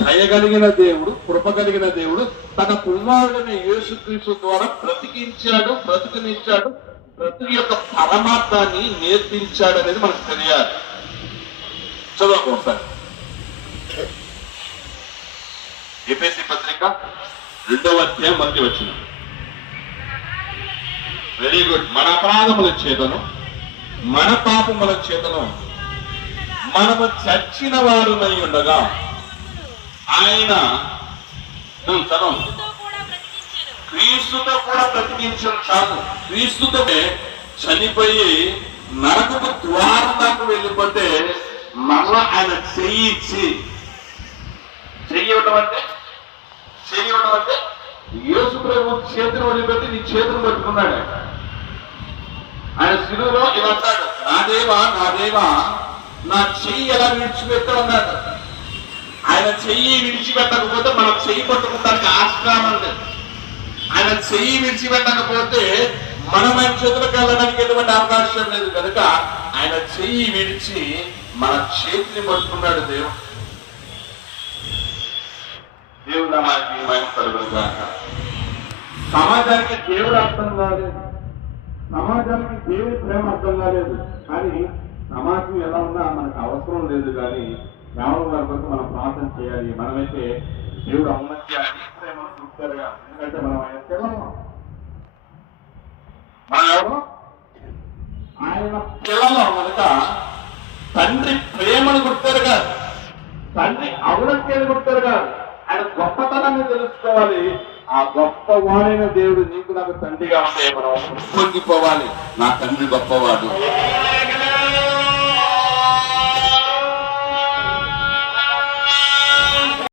దయగలిగిన దేవుడు, కృప కలిగిన దేవుడు తన కుమారుడిని యేసుక్రీస్తు ద్వారా బ్రతికినిచ్చాడు, బ్రతుకు యొక్క పరమార్థాన్ని నేర్పించాడు అనేది మనకు తెలియాలి. చదువు ఒకసారి ఎఫెసీ పత్రిక 2వ అధ్యాయం 1వ వచనం. Very good. మన అపరాధముల చేతను మన పాపముల చేతను మనము చచ్చిన వారునై ఉండగా ఆయన క్రీస్తుతో కూడా బ్రతికించడం చాలు. క్రీస్తుతో చనిపోయి నరకపు ద్వారం దాకా వెళ్ళిపోతే మరలా ఆయన చెయ్యడం అంటే యేసు ప్రభు చేతులు వదిలిపెట్టి నీ చేతులు పట్టుకున్నాడు. ఆయన శిలువలో ఇలా అంటాడు, నా దేవా నా చెయ్యి ఎలా విడిచిపెట్టాడు. ఆయన చెయ్యి విడిచిపెట్టకపోతే మనం చెయ్యి పట్టుకుంటానికి ఆస్కారం లేదు. ఆయన చెయ్యి విడిచిపెట్టకపోతే మనం ఆయన చేతులకు వెళ్ళడానికి ఎటువంటి అవకాశం లేదు. కనుక ఆయన చెయ్యి విడిచి మన చేతిని పట్టుకున్నాడు. దేవుడు నామానికి మహిమ కలుగునుగాక. సమాజానికి దేవుడు అర్థం కాలేదు, సమాజానికి దేవుడి ప్రేమ అర్థం కాలేదు. కానీ సమాజం ఎలా ఉన్నా మనకు అవసరం లేదు. కానీ కేవలం వారి కొరకు మనం ప్రార్థన చేయాలి. మనమైతే దేవుడు ఔన్నత్యాన్ని ప్రేమను చూపుతారుగా. ఎందుకంటే మనం ఆయన పిల్లలు, ఆయన పిల్లలు కనుక తండ్రి ప్రేమను గుర్తారుగా, తండ్రి ఔన్నత్యాన్ని గుర్తారుగా. ఆయన గొప్పతనాన్ని తెలుసుకోవాలి. ఆ గొప్పవాడైన దేవుడు నీకు నాకు తండ్రిగా ఉంటే మనం పొంగిపోవాలి. నా తండ్రి గొప్పవాడు.